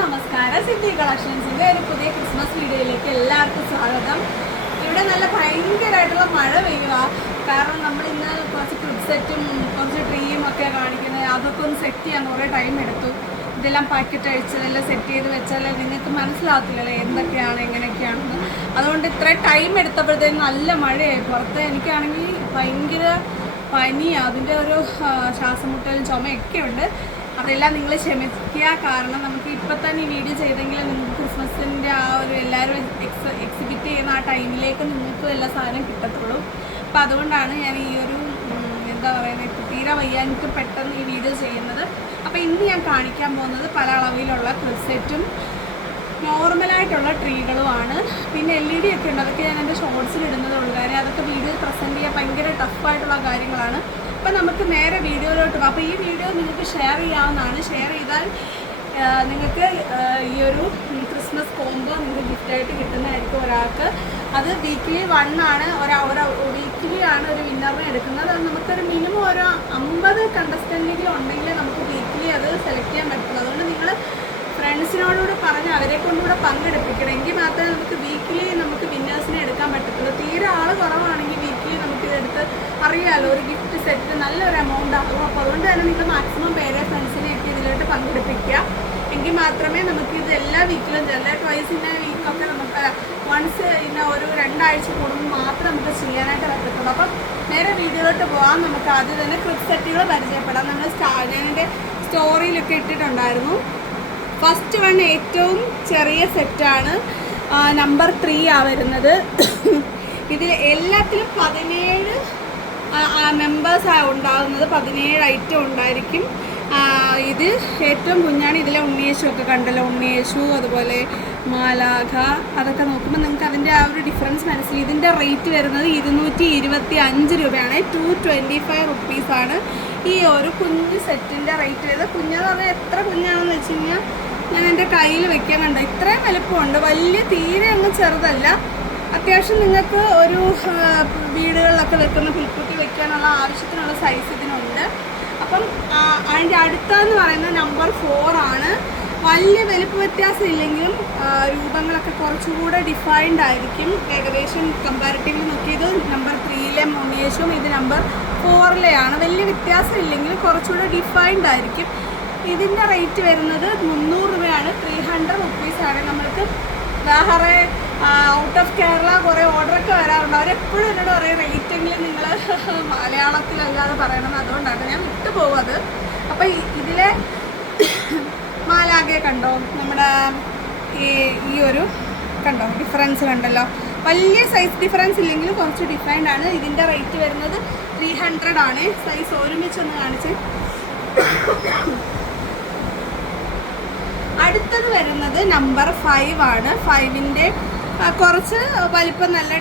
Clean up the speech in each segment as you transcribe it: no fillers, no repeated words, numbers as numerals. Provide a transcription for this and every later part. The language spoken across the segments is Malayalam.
നമസ്കാരം, സിദ്ധി കളക്ഷൻസിന്റെ ഒരു പുതിയ ക്രിസ്മസ് വീഡിയോയിലേക്ക് എല്ലാവർക്കും സ്വാഗതം. ഇവിടെ നല്ല ഭയങ്കരമായിട്ടുള്ള മഴ പെയ്യുക. കാരണം നമ്മൾ ഇന്ന് കുറച്ച് ക്രിഡ് സെറ്റും കുറച്ച് ട്രീയും ഒക്കെ കാണിക്കുന്നത്, അതൊക്കെ ഒന്ന് സെറ്റ് ചെയ്യാൻ കുറേ ടൈം എടുത്തു. ഇതെല്ലാം പാക്കറ്റ് അഴിച്ച് ഇതെല്ലാം സെറ്റ് ചെയ്ത് വെച്ചാൽ നിങ്ങൾക്ക് മനസ്സിലാകത്തില്ലല്ലോ എന്തൊക്കെയാണ് എങ്ങനെയൊക്കെയാണെന്ന്. അതുകൊണ്ട് ഇത്രയും ടൈം എടുത്തപ്പോഴത്തേക്കും നല്ല മഴയായി പുറത്ത്. എനിക്കാണെങ്കിൽ ഭയങ്കര പനിയാണ്, അതിൻ്റെ ഒരു ശ്വാസമുട്ടലും ചുമയൊക്കെ ഉണ്ട്. അതെല്ലാം നിങ്ങൾ ക്ഷമിക്കുക. കാരണം നമുക്ക് ഇപ്പം തന്നെ ഈ വീഡിയോ ചെയ്തെങ്കിൽ നിങ്ങൾക്ക് ക്രിസ്മസിൻ്റെ ആ ഒരു എല്ലാവരും എക്സിബിറ്റ് ചെയ്യുന്ന ആ ടൈമിലേക്ക് നിങ്ങൾക്ക് എല്ലാ സാധനം കിട്ടത്തുള്ളൂ. അപ്പം അതുകൊണ്ടാണ് ഞാൻ ഈ ഒരു എന്താ പറയുന്നത്, തീരെ വയ്യാനിട്ട് പെട്ടെന്ന് ഈ വീഡിയോ ചെയ്യുന്നത്. അപ്പോൾ ഇന്ന് ഞാൻ കാണിക്കാൻ പോകുന്നത് പല അളവിലുള്ള ക്രിസെറ്റും നോർമലായിട്ടുള്ള ട്രീകളുമാണ്. പിന്നെ LED ഒക്കെ ഉണ്ട്, അതൊക്കെ ഞാൻ എൻ്റെ ഷോർട്സിൽ ഇടുന്നതുള്ളൂ. കാര്യം അതൊക്കെ വീഡിയോ പ്രസൻറ്റ് ചെയ്യാൻ ഭയങ്കര ടഫായിട്ടുള്ള കാര്യങ്ങളാണ്. അപ്പം നമുക്ക് നേരെ വീഡിയോയിലോട്ട് പോകാം. അപ്പോൾ ഈ വീഡിയോ നിങ്ങൾക്ക് ഷെയർ ചെയ്യാവുന്നതാണ്. ഷെയർ ചെയ്താൽ നിങ്ങൾക്ക് ഈ ഒരു ക്രിസ്മസ് കോംബോ നിങ്ങൾക്ക് ഗിഫ്റ്റായിട്ട് കിട്ടുന്നതായിരിക്കും ഒരാൾക്ക്. അത് വീക്ക്ലി 1 ആണ്, വീക്ക്ലി ആണ് ഒരു വിന്നറിനെ എടുക്കുന്നത്. അത് നമുക്കൊരു മിനിമം ഒരു 50 കണ്ടസ്റ്റൻറ്റെങ്കിലും ഉണ്ടെങ്കിൽ നമുക്ക് വീക്ക്ലി അത് സെലക്ട് ചെയ്യാൻ പറ്റുള്ളൂ. അതുകൊണ്ട് നിങ്ങൾ ഫ്രണ്ട്സിനോടുകൂടെ പറഞ്ഞ് അവരെ കൊണ്ടുകൂടെ പങ്കെടുപ്പിക്കണം. എങ്കിൽ മാത്രമേ നമുക്ക് വീക്കിലി നമുക്ക് വിന്നേഴ്സിനെ എടുക്കാൻ പറ്റത്തുള്ളൂ. തീരെ ആൾ കുറവാണെങ്കിൽ വീക്കിലി നമുക്കിതെടുത്ത് അറിയാമല്ലോ, ഒരു ഗിഫ്റ്റ് സെറ്റ് നല്ലൊരു എമൗണ്ട് ആകും. അപ്പോൾ അതുകൊണ്ട് തന്നെ നിങ്ങൾ മാക്സിമം പേരെ ഫ്രണ്ട്സിനെയൊക്കെ ഇതിലോട്ട് പങ്കെടുപ്പിക്കുക. എങ്കിൽ മാത്രമേ നമുക്ക് ഇത് എല്ലാ വീക്കിലും ട്വൈസ് ഇന്ന വീക്കൊക്കെ നമുക്ക് വൺസ് ഇന്ന ഒരു 2 ആഴ്ച കൂടുമ്പോൾ മാത്രം നമുക്ക് ചെയ്യാനായിട്ട് പറ്റത്തുള്ളൂ. അപ്പം നേരെ വീഡിയോയിലോട്ട് പോകാം. നമുക്ക് ആദ്യം തന്നെ ക്രിഡ് സെറ്റുകൾ പരിചയപ്പെടാം. നമ്മൾ ഞാൻ എൻ്റെ സ്റ്റോറിയിലൊക്കെ ഇട്ടിട്ടുണ്ടായിരുന്നു. ഫസ്റ്റ് വൺ ഏറ്റവും ചെറിയ സെറ്റാണ്, നമ്പർ 3 വരുന്നത്. ഇതിൽ എല്ലാത്തിലും 17 മെമ്പേഴ്സാണ് ഉണ്ടാകുന്നത്, 17 ഐറ്റം ഉണ്ടായിരിക്കും. ഇത് ഏറ്റവും കുഞ്ഞാണ്. ഇതിലെ ഉണ്ണിയേശു ഒക്കെ കണ്ടല്ലോ, ഉണ്ണിയേശു അതുപോലെ മാലാഖ, അതൊക്കെ നോക്കുമ്പോൾ നിങ്ങൾക്ക് അതിൻ്റെ ആ ഒരു ഡിഫറൻസ് മനസ്സിലായി. ഇതിൻ്റെ റേറ്റ് വരുന്നത് 225 രൂപയാണ്. 225 റുപ്പീസാണ് ഈ ഒരു കുഞ്ഞ് സെറ്റിൻ്റെ റേറ്റ് വരുന്നത്. കുഞ്ഞെന്ന് പറഞ്ഞാൽ എത്ര കുഞ്ഞാണെന്ന് വെച്ച് കഴിഞ്ഞാൽ ഞാൻ എൻ്റെ കയ്യിൽ വെക്കാൻ കണ്ടോ, ഇത്രയും വലുപ്പമുണ്ട്. വലിയ തീരെ അങ്ങ് ചെറുതല്ല. അത്യാവശ്യം നിങ്ങൾക്ക് ഒരു വീടുകളിലൊക്കെ വെക്കുന്ന പുൽക്കുട്ടി വെക്കാനുള്ള ആവശ്യത്തിനുള്ള സൈസ് ഇതിനുണ്ട്. അപ്പം അതിൻ്റെ അടുത്തെന്ന് പറയുന്നത് നമ്പർ 4 ആണ്. വലിയ വലുപ്പ വ്യത്യാസം ഇല്ലെങ്കിലും രൂപങ്ങളൊക്കെ കുറച്ചുകൂടെ ഡിഫൈൻഡ് ആയിരിക്കും. ഏകദേശം കമ്പാരിറ്റീവ്ലി നോക്കിയത് നമ്പർ 3-ലെ ഉണ്ണിയേശുവും ഇത് നമ്പർ 4-ലെയാണ്. വലിയ വ്യത്യാസം ഇല്ലെങ്കിലും കുറച്ചുകൂടെ ഡിഫൈൻഡ് ആയിരിക്കും. ഇതിൻ്റെ റേറ്റ് വരുന്നത് 300 രൂപയാണ്. 300 റുപ്പീസാണ്. നമ്മൾക്ക് വേറെ ഔട്ട് ഓഫ് കേരള കുറേ ഓർഡറൊക്കെ വരാറുണ്ട്. അവരെപ്പോഴും എന്നോട് പറയും റേറ്റെങ്കിലും നിങ്ങൾ മലയാളത്തിലല്ലാതെ പറയണം. അതുകൊണ്ടാണ് ഞാൻ വിട്ടുപോകും അത്. അപ്പോൾ ഇതിലെ മാലാഖയെ കണ്ടോ, നമ്മുടെ ഈ ഒരു കണ്ടോ ഡിഫറൻസ് കണ്ടല്ലോ. വലിയ സൈസ് ഡിഫറൻസ് ഇല്ലെങ്കിലും കുറച്ച് ഡിഫൈൻഡ് ആണ്. ഇതിൻ്റെ റേറ്റ് വരുന്നത് 300 ആണ്. സൈസ് ഒരുമിച്ചൊന്ന് കാണിച്ച്. അടുത്തത് വരുന്നത് നമ്പർ 5 ആണ്. 5-ൻ്റെ കുറച്ച് വലിപ്പം നല്ല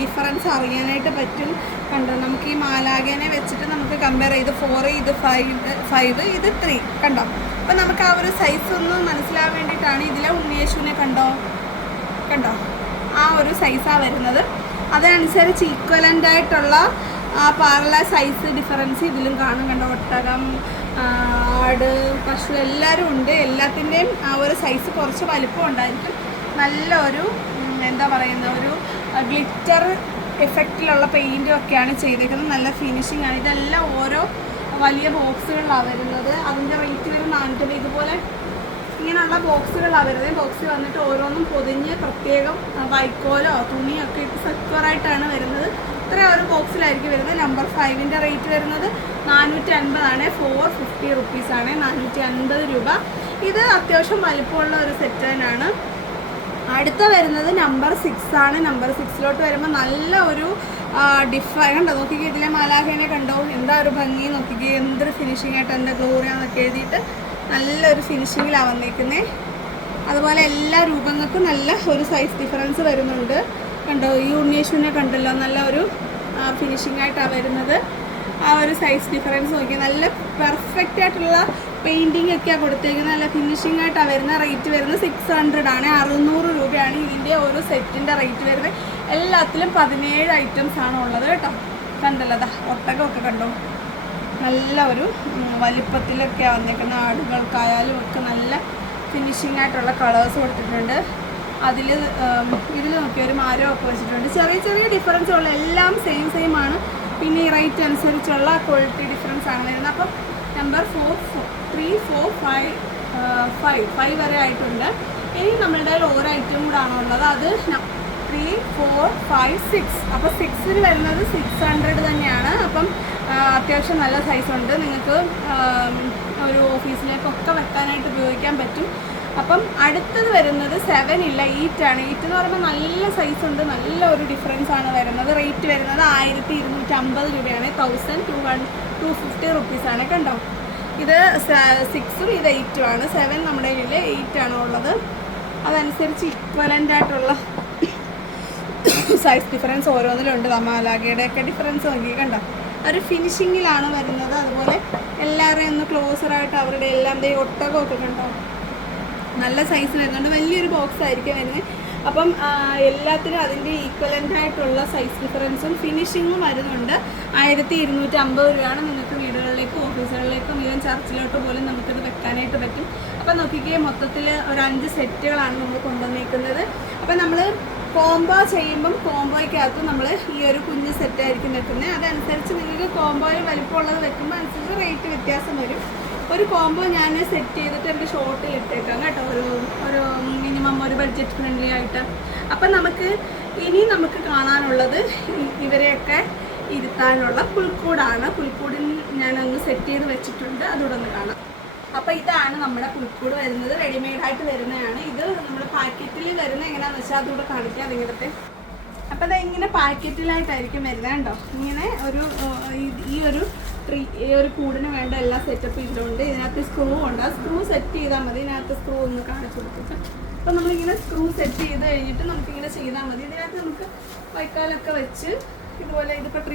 ഡിഫറൻസ് അറിയാനായിട്ട് പറ്റും. കണ്ടോ, നമുക്ക് ഈ മാലാഖേനെ വെച്ചിട്ട് നമുക്ക് കമ്പയർ ചെയ്ത് 4, ഇത് 5, ഇത് 3 കണ്ടോ. അപ്പോൾ നമുക്ക് ആ ഒരു സൈസ് ഒന്ന് മനസ്സിലാവാൻ വേണ്ടിയിട്ടാണ്. ഇതിലെ ഉണ്ണിയേശുവിനെ കണ്ടോ ആ ഒരു സൈസാണ് വരുന്നത്. അതനുസരിച്ച് ഈക്വലൻ്റ് ആയിട്ടുള്ള പാരല സൈസ് ഡിഫറൻസ് ഇതിലും കാണും. കണ്ടോ, ഒട്ടകം, ആട്, പശു എല്ലാവരും ഉണ്ട്. എല്ലാത്തിൻ്റെയും ആ ഒരു സൈസ് കുറച്ച് വലിപ്പം ഉണ്ടായിരിക്കും. നല്ല ഒരു എന്താ പറയുന്ന ഒരു ഗ്ലിറ്റർ എഫക്റ്റിലുള്ള പെയിൻറ്റും ഒക്കെയാണ് ചെയ്തേക്കുന്നത്. നല്ല ഫിനിഷിംഗ് ആണ്. ഇതെല്ലാം ഓരോ വലിയ ബോക്സുകളിലാണ് വരുന്നത്. അതിൻ്റെ റേറ്റ് വരും 400. ഇതുപോലെ ഇങ്ങനെയുള്ള ബോക്സുകളാണ് വരുന്നത്. ബോക്സിൽ വന്നിട്ട് ഓരോന്നും പൊതിഞ്ഞ് പ്രത്യേകം വൈക്കോലോ തുണിയോ ഒക്കെ ഇട്ട് സെക്യൂറായിട്ടാണ് വരുന്നത്. ഇത്ര ഒരു ബോക്സിലായിരിക്കും വരുന്നത്. നമ്പർ 5-ൻ്റെ റേറ്റ് വരുന്നത് 450 ആണ്. 450 റുപ്പീസാണ്, 450 രൂപ. ഇത് അത്യാവശ്യം വലിപ്പമുള്ള ഒരു സെറ്റ് തന്നെയാണ്. അടുത്ത വരുന്നത് നമ്പർ 6 ആണ്. നമ്പർ 6-ലോട്ട് വരുമ്പോൾ നല്ല ഒരു കണ്ടോ, നോക്കിക്കേ ഇതിലെ മാലാഖേനെ കണ്ടോ, എന്താ ഒരു ഭംഗി നോക്കിക്കേ, എന്തൊരു ഫിനിഷിംഗ് ആയിട്ട് എൻ്റെ ഗ്ലോറിയാന്നൊക്കെ എഴുതിയിട്ട് നല്ലൊരു ഫിനിഷിങ്ങിലാണ് വന്നിരിക്കുന്നത്. അതുപോലെ എല്ലാ രൂപങ്ങൾക്കും നല്ല ഒരു സൈസ് ഡിഫറൻസ് വരുന്നുണ്ട്. കണ്ടോ, ഈ ഉണ്ണിയേശുവിനെ കണ്ടല്ലോ, നല്ല ഒരു ഫിനിഷിംഗ് ആയിട്ടാണ് വരുന്നത്. ആ ഒരു സൈസ് ഡിഫറൻസ് നോക്കി നല്ല പെർഫെക്റ്റ് ആയിട്ടുള്ള പെയിൻറ്റിങ് ഒക്കെയാണ് കൊടുത്തേക്കുന്നത്. നല്ല ഫിനിഷിംഗ് ആയിട്ടാണ് വരുന്നത്. റേറ്റ് വരുന്നത് 600 ആണ്. 600 രൂപയാണ് ഇതിൻ്റെ ഓരോ സെറ്റിൻ്റെ റേറ്റ് വരുന്നത്. എല്ലാത്തിലും 17 ഐറ്റംസ് ആണ് ഉള്ളത് കേട്ടോ. കണ്ടല്ലോ, ഒട്ടകമൊക്കെ കണ്ടോ, നല്ല ഒരു വലിപ്പത്തിലൊക്കെയാണ് വന്നേക്കുന്നത്. ആടുകൾക്കായാലും ഒക്കെ നല്ല ഫിനിഷിംഗ് ആയിട്ടുള്ള കളേഴ്സ് കൊടുത്തിട്ടുണ്ട്. ഇതിൽ നോക്കിയ ഒരു മരമൊക്കെ വെച്ചിട്ടുണ്ട്. ചെറിയ ചെറിയ ഡിഫറൻസ് ഉള്ള എല്ലാം സെയിം ആണ്. പിന്നെ ഈ റേറ്റ് അനുസരിച്ചുള്ള ക്വാളിറ്റി ഡിഫറൻസ് ആണ് വരുന്നത്. അപ്പം നമ്പർ 3, 4, 5 വരെ ആയിട്ടുണ്ട്. ഇനി നമ്മളുടെ ഓരോ ഐറ്റം കൂടെ ആണോ ഉള്ളത്. അത് 3, 4, 5, 6. അപ്പോൾ 6ൽ വരുന്നത് 600 തന്നെയാണ്. അപ്പം അത്യാവശ്യം നല്ല സൈസുണ്ട്. നിങ്ങൾക്ക് ഒരു ഓഫീസിലേക്കൊക്കെ വെക്കാനായിട്ട് ഉപയോഗിക്കാൻ പറ്റും. അപ്പം അടുത്തത് വരുന്നത് 7 ഇല്ല, 8 ആണ്. 8 എന്ന് പറയുമ്പോൾ നല്ല സൈസ് ഉണ്ട്, നല്ല ഒരു ഡിഫറൻസ് ആണ് വരുന്നത്. റേറ്റ് വരുന്നത് 1250 രൂപയാണ്. 1250 റുപ്പീസാണ്. കണ്ടോ, ഇത് 6ഉം ഇത് 8ഉം ആണ്. 7 നമ്മുടെ കയ്യിൽ 8 ആണ് ഉള്ളത്. അതനുസരിച്ച് ഇക്വലൻ്റ് ആയിട്ടുള്ള സൈസ് ഡിഫറൻസ് ഓരോന്നിലുണ്ട്. മാലാഖയുടെ ഒക്കെ ഡിഫറൻസ് നോക്കി കണ്ടോ, ഒരു ഫിനിഷിങ്ങിലാണ് വരുന്നത്. അതുപോലെ എല്ലാവരെയും ഒന്ന് ക്ലോസറായിട്ട് അവരുടെ എല്ലാം ഒട്ടകമൊക്കെ കണ്ടോ, നല്ല സൈസ് വരുന്നുണ്ട്. വലിയൊരു ബോക്സ് ആയിരിക്കും വരുന്നത്. അപ്പം എല്ലാത്തിനും അതിൻ്റെ ഈക്വലൻ്റ് ആയിട്ടുള്ള സൈസ് ഡിഫറൻസും ഫിനിഷിങ്ങും വരുന്നുണ്ട്. 1250 രൂപയാണ്. നിങ്ങൾക്ക് വീടുകളിലേക്കും ഓഫീസുകളിലേക്കും ഈവൻ ചർച്ചിലോട്ട് പോലും നമുക്കിത് വെക്കാനായിട്ട് പറ്റും. അപ്പം നോക്കിക്കേ, മൊത്തത്തിൽ ഒരു 5 സെറ്റുകളാണ് നമ്മൾ കൊണ്ടുവന്നിരിക്കുന്നത്. അപ്പം നമ്മൾ കോംബോ ചെയ്യുമ്പം കോംബോയ്ക്കകത്ത് നമ്മൾ ഈ ഒരു കുഞ്ഞ് സെറ്റായിരിക്കും വെക്കുന്നത്. അതനുസരിച്ച് നിങ്ങൾക്ക് കോംബോയിൽ വലിപ്പമുള്ളത് വെക്കുമ്പോൾ അനുസരിച്ച് റേറ്റ് വ്യത്യാസം വരും. ഒരു കോംബോ ഞാൻ സെറ്റ് ചെയ്തിട്ട് എൻ്റെ ഷോർട്ടിൽ ഇട്ടേക്കാം കേട്ടോ, ഒരു മിനിമം ഒരു ബഡ്ജറ്റ് ഫ്രണ്ട്ലി ആയിട്ട്. അപ്പം നമുക്ക് കാണാനുള്ളത് ഇവരെയൊക്കെ ഇരുത്താനുള്ള പുൽക്കൂടാണ്. പുൽക്കൂടിൽ ഞാനൊന്ന് സെറ്റ് ചെയ്ത് വെച്ചിട്ടുണ്ട്, അതുകൂടെ ഒന്ന് കാണാം. അപ്പോൾ ഇതാണ് നമ്മുടെ പുൽക്കൂട് വരുന്നത്. റെഡിമെയ്ഡായിട്ട് വരുന്നതാണ്. ഇത് നമ്മുടെ പാക്കറ്റിൽ വരുന്ന എങ്ങനെയാണെന്ന് വെച്ചാൽ അതുകൂടെ കാണിക്കാം. അതിങ്ങനത്തെ അപ്പോൾ ഇങ്ങനെ പാക്കറ്റിലായിട്ടായിരിക്കും വരുന്നത് കണ്ടോ. ഇങ്ങനെ ഈ ഒരു കൂടിന് വേണ്ട എല്ലാ സെറ്റപ്പും ഇതിലുണ്ട്. ഇതിനകത്ത് സ്ക്രൂ ഉണ്ട്. ആ സ്ക്രൂ സെറ്റ് ചെയ്താൽ മതി. ഇതിനകത്ത് സ്ക്രൂ ഒന്ന് കാണിച്ചു കൊടുത്തിട്ട് അപ്പോൾ നമ്മളിങ്ങനെ സ്ക്രൂ സെറ്റ് ചെയ്ത് കഴിഞ്ഞിട്ട് നമുക്കിങ്ങനെ ചെയ്താൽ മതി. ഇതിനകത്ത് നമുക്ക് വൈക്കോലൊക്കെ വെച്ച് ഇതുപോലെ, ഇതിപ്പോൾ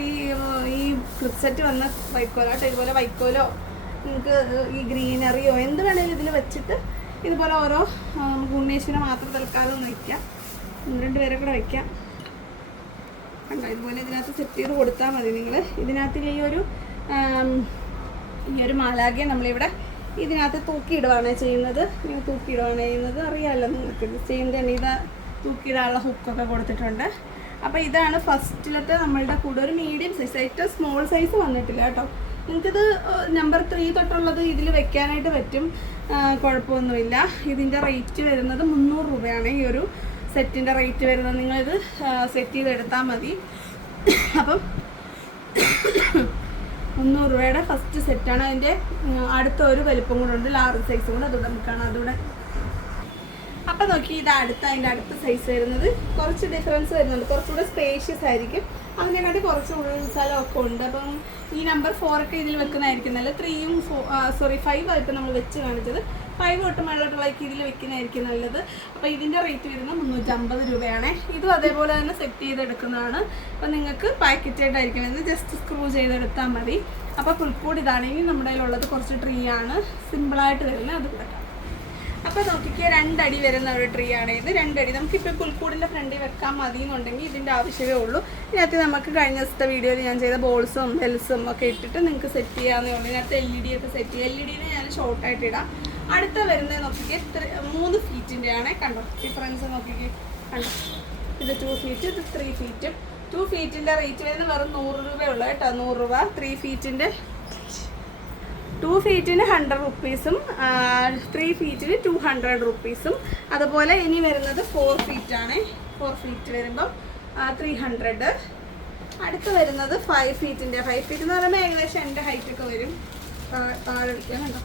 ഈ ക്ലിപ്പ് സെറ്റ് വന്ന വൈക്കോലാട്ടോ. ഇതുപോലെ വൈക്കോലോ നിങ്ങൾക്ക് ഈ ഗ്രീനറിയോ എന്ത് വേണമെങ്കിലും ഇതിൽ വെച്ചിട്ട് ഇതുപോലെ ഓരോ ഉണ്ണീശ്വരനെ മാത്രം തൽക്കാലം ഒന്ന് വയ്ക്കാം. 2 പേരെ കൂടെ വയ്ക്കാം കണ്ടോ. ഇതുപോലെ ഇതിനകത്ത് സെറ്റ് ചെയ്ത് കൊടുത്താൽ മതി നിങ്ങൾ. ഇതിനകത്ത് ഈ ഒരു മാലാഖയെ നമ്മളിവിടെ ഇതിനകത്ത് തൂക്കിയിടുകയാണ് ചെയ്യുന്നത്. ഇങ്ങനെ തൂക്കിയിടുകയാണ് ചെയ്യുന്നത്. അറിയാമല്ലോ നിങ്ങൾക്ക് ചെയ്യുന്നത് തന്നെ. ഇത് തൂക്കിയിടാനുള്ള ഹുക്കൊക്കെ കൊടുത്തിട്ടുണ്ട്. അപ്പോൾ ഇതാണ് ഫസ്റ്റിലത്തെ നമ്മളുടെ കൂടെ ഒരു മീഡിയം സൈസ്. ഏറ്റവും സ്മോൾ സൈസ് വന്നിട്ടില്ല കേട്ടോ. നിങ്ങൾക്കിത് നമ്പർ 3 തൊട്ടുള്ളത് ഇതിൽ വെക്കാനായിട്ട് പറ്റും, കുഴപ്പമൊന്നുമില്ല. ഇതിൻ്റെ റേറ്റ് വരുന്നത് 300 രൂപയാണ്. ഈ ഒരു സെറ്റിൻ്റെ റേറ്റ് വരുന്നത്. നിങ്ങളിത് സെറ്റ് ചെയ്തെടുത്താൽ മതി. അപ്പം 300 രൂപയുടെ ഫസ്റ്റ് സെറ്റാണ്. അതിൻ്റെ അടുത്ത ഒരു വലിപ്പം കൂടെ ഉണ്ട്, ലാർജ് സൈസ് കൂടെ. അതുകൂടെ നമുക്കാണ് അതുകൂടെ. അപ്പം നോക്കി, അതിൻ്റെ അടുത്ത സൈസ് വരുന്നത് കുറച്ച് ഡിഫറൻസ് വരുന്നുണ്ട്. കുറച്ചുകൂടെ സ്പേഷ്യസ് ആയിരിക്കും. അതിനെക്കാട്ടി കുറച്ച് സ്ഥലമൊക്കെ ഉണ്ട്. അപ്പം ഈ നമ്പർ 4 ഒക്കെ ഇതിൽ വെക്കുന്നതായിരിക്കും നല്ലത്. 5 ആയിട്ട് നമ്മൾ വെച്ച് കാണിച്ചത്. 5 തൊട്ട് മുകളിലോട്ടുള്ള ഇതിൽ വെക്കുന്നതായിരിക്കും നല്ലത്. അപ്പോൾ ഇതിൻ്റെ റേറ്റ് വരുന്നത് 350 രൂപയാണ്. ഇതും അതേപോലെ തന്നെ സെറ്റ് ചെയ്തെടുക്കുന്നതാണ്. അപ്പോൾ നിങ്ങൾക്ക് പാക്കറ്റായിട്ടായിരിക്കും വരുന്നത്. ജസ്റ്റ് സ്ക്രൂ ചെയ്തെടുത്താൽ മതി. അപ്പോൾ പുൽക്കൂട് ഇതാണ്. ഇനി നമ്മുടെ കയ്യിലുള്ളത് കുറച്ച് ട്രീ ആണ്, സിമ്പിളായിട്ട് വരുന്നത്. അത് കൂടെ. അപ്പോൾ നോക്കിക്കുക, 2 അടി വരുന്ന ഒരു ട്രീ ആണ് ഇത്. 2 അടി നമുക്കിപ്പോൾ പുൽക്കൂടിൻ്റെ ഫ്രണ്ടിൽ വെക്കാൻ മതി എന്നുണ്ടെങ്കിൽ ഇതിൻ്റെ ആവശ്യമേ ഉള്ളൂ. ഇതിനകത്ത് നമുക്ക് കഴിഞ്ഞ ദിവസത്തെ വീഡിയോയിൽ ഞാൻ ചെയ്ത ബോൾസും ബെൽസും ഒക്കെ ഇട്ടിട്ട് നിങ്ങൾക്ക് സെറ്റ് ചെയ്യാവുന്നേ ഉള്ളൂ. ഇതിനകത്ത് LED ഒക്കെ സെറ്റ് ചെയ്യുക. LED ഞാൻ ഷോർട്ടായിട്ട് ഇടാം. അടുത്ത വരുന്നത് നോക്കിക്കേ, 3 ഫീറ്റിൻ്റെ ആണ്. കണ്ടോ ഡിഫറൻസ് നോക്കിക്കേ, കണ്ടോ. ഇത് 2 ഫീറ്റ്, ഇത് 3 ഫീറ്റും. 2 ഫീറ്റിൻ്റെ റേറ്റ് വരുന്നത് വെറും 100 രൂപയുള്ളൂ കേട്ടോ. 100 രൂപ. 3 ഫീറ്റിൻ്റെ 2 ഫീറ്റിന് 100 റുപ്പീസും 3 ഫീറ്റിന് 200 റുപ്പീസും. അതുപോലെ ഇനി വരുന്നത് 4 ഫീറ്റാണ്. 4 ഫീറ്റ് വരുമ്പം 300. അടുത്ത് വരുന്നത് 5 ഫീറ്റിൻ്റെ. 5 ഫീറ്റ് എന്ന് പറയുമ്പോൾ ഏകദേശം എൻ്റെ ഹൈറ്റൊക്കെ വരും. താഴെ വയ്ക്കാൻ കണ്ടോ,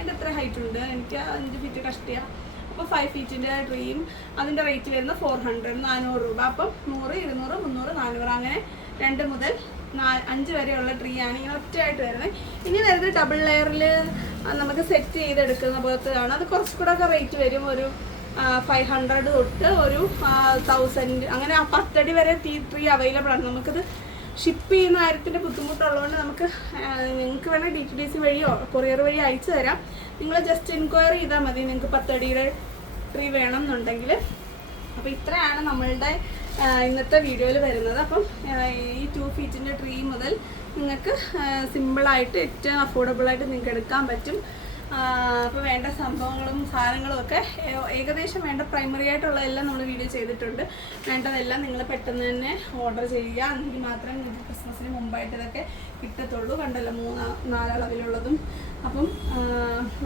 എൻ്റെ എത്ര ഹൈറ്റ് ഉണ്ട്, എനിക്ക് 5 ഫീറ്റ് കഷ്ടിയാണ്. അപ്പോൾ 5 ഫീറ്റിൻ്റെ ട്രീയും അതിൻ്റെ റേറ്റ് വരുന്നത് 400, 400 രൂപ. അപ്പം 100, 200, 300, 400 അങ്ങനെ 2 മുതൽ 5 വരെയുള്ള ട്രീ ആണ് ഇങ്ങനെ ഒറ്റയായിട്ട് വരുന്നത്. ഇനി വരുന്നത് ഡബിൾ ലെയറിൽ നമുക്ക് സെറ്റ് ചെയ്തെടുക്കുന്ന പോലത്തെയാണ്. അത് കുറച്ചുകൂടെ ഒക്കെ റേറ്റ് വരും. ഒരു 500 തൊട്ട് ഒരു 1000 അങ്ങനെ 10 അടി വരെ ട്രീ അവൈലബിൾ ആണ്. നമുക്കത് ഷിപ്പ് ചെയ്യുന്ന കാര്യത്തിൻ്റെ ബുദ്ധിമുട്ടുള്ളതുകൊണ്ട് നിങ്ങൾക്ക് വേണമെങ്കിൽ DTDC വഴിയോ കൊറിയർ വഴി അയച്ചു തരാം. നിങ്ങൾ ജസ്റ്റ് എൻക്വയറി ചെയ്താൽ മതി നിങ്ങൾക്ക് 10 അടിയുടെ ട്രീ വേണം എന്നുണ്ടെങ്കിൽ. അപ്പോൾ ഇത്രയാണ് നമ്മളുടെ ഇന്നത്തെ വീഡിയോയിൽ വരുന്നത്. അപ്പം ഈ 2 ഫീറ്റിൻ്റെ ട്രീ മുതൽ നിങ്ങൾക്ക് സിമ്പിളായിട്ട് ഏറ്റവും അഫോർഡബിളായിട്ട് നിങ്ങൾക്ക് എടുക്കാൻ പറ്റും. അപ്പോൾ വേണ്ട സംഭവങ്ങളും സാധനങ്ങളും ഒക്കെ ഏകദേശം വേണ്ട പ്രൈമറി ആയിട്ടുള്ള എല്ലാം നമ്മൾ വീഡിയോ ചെയ്തിട്ടുണ്ട്. വേണ്ടതെല്ലാം നിങ്ങൾ പെട്ടെന്ന് തന്നെ ഓർഡർ ചെയ്യുക, എങ്കിൽ മാത്രമേ നിങ്ങൾക്ക് ക്രിസ്മസിന് മുമ്പായിട്ട് ഇതൊക്കെ കിട്ടത്തുള്ളൂ. കണ്ടല്ലോ 3-4 അളവിലുള്ളതും. അപ്പം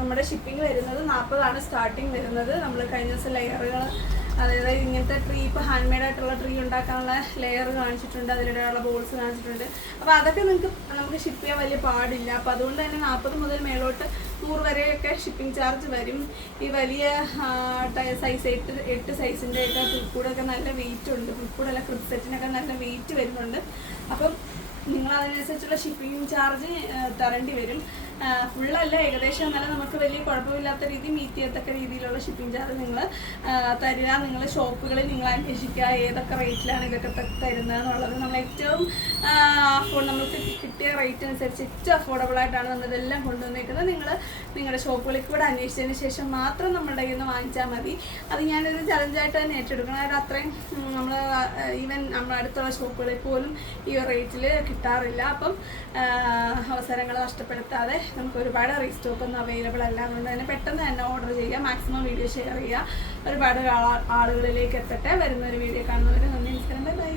നമ്മുടെ ഷിപ്പിംഗ് വരുന്നത് 40 സ്റ്റാർട്ടിങ് വരുന്നത്. നമ്മൾ കഴിഞ്ഞ ദിവസം ലെയറുകൾ, അതായത് ഇങ്ങനത്തെ ട്രീ, ഇപ്പോൾ ഹാൻഡ് മെയ്ഡ് ആയിട്ടുള്ള ട്രീ ഉണ്ടാക്കാനുള്ള ലെയർ കാണിച്ചിട്ടുണ്ട്, അതിലിടാനുള്ള ബോൾസ് കാണിച്ചിട്ടുണ്ട്. അപ്പോൾ അതൊക്കെ നമുക്ക് ഷിപ്പ് ചെയ്യാൻ വലിയ പാടില്ല. അപ്പോൾ അതുകൊണ്ട് തന്നെ 40 മുതൽ മേലോട്ട് 100 വരെയൊക്കെ ഷിപ്പിംഗ് ചാർജ് വരും. ഈ വലിയ സൈസ് 8 സൈസിൻ്റെ ഒക്കെ പുൽക്കൂടൊക്കെ നല്ല വെയിറ്റ് ഉണ്ട്. പുൽക്കൂടല്ല, ക്രിബ് സെറ്റിനൊക്കെ നല്ല വെയിറ്റ് വരുന്നുണ്ട്. അപ്പം നിങ്ങൾ അതിനനുസരിച്ചുള്ള ഷിപ്പിംഗ് ചാർജ് തരേണ്ടി വരും. ഫുള്ളല്ല, ഏകദേശം എന്നാലും നമുക്ക് വലിയ കുഴപ്പമില്ലാത്ത രീതി മീറ്റ് ചെയ്യത്തക്ക രീതിയിലുള്ള ഷിപ്പിംഗ് ചാർജ് നിങ്ങൾ തരിക. നിങ്ങൾ ഷോപ്പുകളിൽ നിങ്ങൾ അന്വേഷിക്കുക ഏതൊക്കെ റേറ്റിലാണ് ഇതൊക്കെ തരുന്നതെന്നുള്ളത്. നമ്മൾ ഏറ്റവും നമുക്ക് കിട്ടിയ റേറ്റ് അനുസരിച്ച് ഏറ്റവും അഫോർഡബിൾ ആയിട്ടാണ് നമ്മളിതെല്ലാം കൊണ്ടുവന്നിരിക്കുന്നത്. നിങ്ങൾ നിങ്ങളുടെ ഷോപ്പുകളിൽ കൂടെ അന്വേഷിച്ചതിന് ശേഷം മാത്രം നമ്മുടെ കയ്യിൽ നിന്ന് വാങ്ങിച്ചാൽ മതി. അത് ഞാനൊരു ചലഞ്ചായിട്ട് തന്നെ ഏറ്റെടുക്കണം. അതായത് അത്രയും നമ്മൾ ഈവൻ നമ്മുടെ അടുത്തുള്ള ഷോപ്പുകളിൽ പോലും ഈ റേറ്റിൽ കിട്ടാറില്ല. അപ്പം അവസരങ്ങൾ നഷ്ടപ്പെടുത്താതെ നമുക്ക് ഒരുപാട് റീസ്റ്റോക്ക് ഒന്നും അവൈലബിൾ അല്ല. അതുകൊണ്ട് തന്നെ പെട്ടെന്ന് തന്നെ ഓർഡർ ചെയ്യുക, മാക്സിമം വീഡിയോ ഷെയർ ചെയ്യുക, ഒരുപാട് ആളുകളിലേക്ക് എത്തട്ടെ. വരുന്ന ഒരു വീഡിയോ കാണുന്നവരെ നന്ദി, നമസ്കാരം, ബൈ.